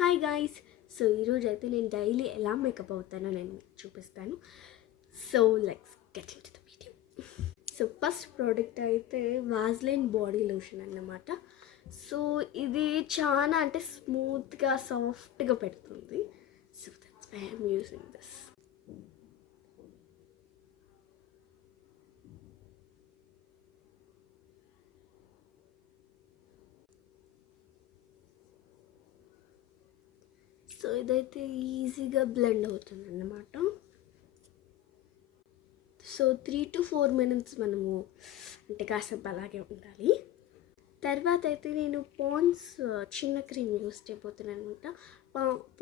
Hi guys. So ఈరోజు అయితే నేను డైలీ ఎలా మేకప్ అవుతానో నేను మీకు చూపిస్తాను. So let's get into the video. So first product అయితే వాజ్లైన్ బాడీ లోషన్ అన్నమాట. సో ఇది చాలా అంటే స్మూత్గా సాఫ్ట్గా పెడుతుంది. So that's why I'm using this. So ఇదైతే ఈజీగా బ్లెండ్ అవుతుంది అన్నమాట. సో 3 to 4 minutes మనము అంటే కాసేపు అలాగే ఉండాలి. తర్వాత అయితే నేను పాండ్స్ చిన్న క్రీమ్ యూస్ చేయబోతున్నాను అనమాట.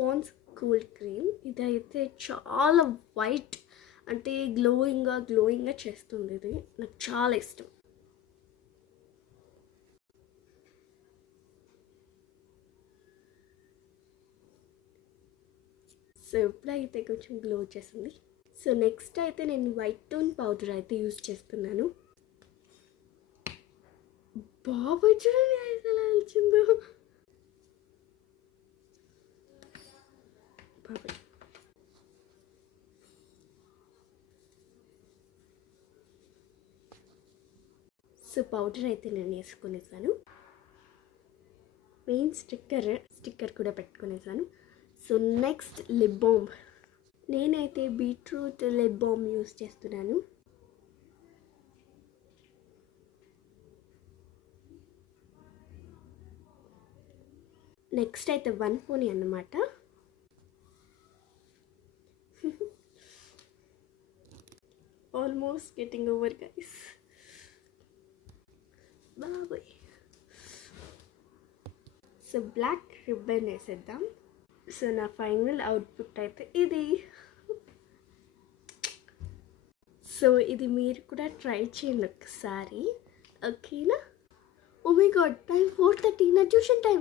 Pond's cool cream. ఇదైతే చాలా వైట్ అంటే గ్లోయింగ్గా చేస్తుంది. ఇది నాకు చాలా ఇష్టం. సో ఇప్పుడైతే కొంచెం గ్లో వచ్చేసింది. సో నెక్స్ట్ అయితే నేను వైట్ టోన్ పౌడర్ అయితే యూజ్ చేస్తున్నాను. బాబాయ్ చూడండి అయితే ఎలా వచ్చిందో. బాబాయ్ సో పౌడర్ అయితే నేను వేసుకునేసాను. మెయిన్ స్టిక్కర్ కూడా పెట్టుకునేసాను. So next lip balm. నేనైతే బీట్రూట్ లిప్ బామ్ యూస్ చేస్తున్నాను. నెక్స్ట్ అయితే వన్ పోనీ అన్నమాట. Almost getting over guys. బాబాయ్ సో బ్లాక్ రిబ్బన్ వేసేద్దాం. సో నా ఫైనల్ అవుట్పుట్ అయితే ఇది. సో ఇది మీరు కూడా ట్రై చేయండి ఒకసారి, ఓకేనా? ఓ మై గాడ్, టైం 4:30, నా tuition time.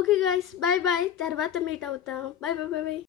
Okay guys, bye bye. తర్వాత మీట్ అవుతాం. Bye bye bye bye.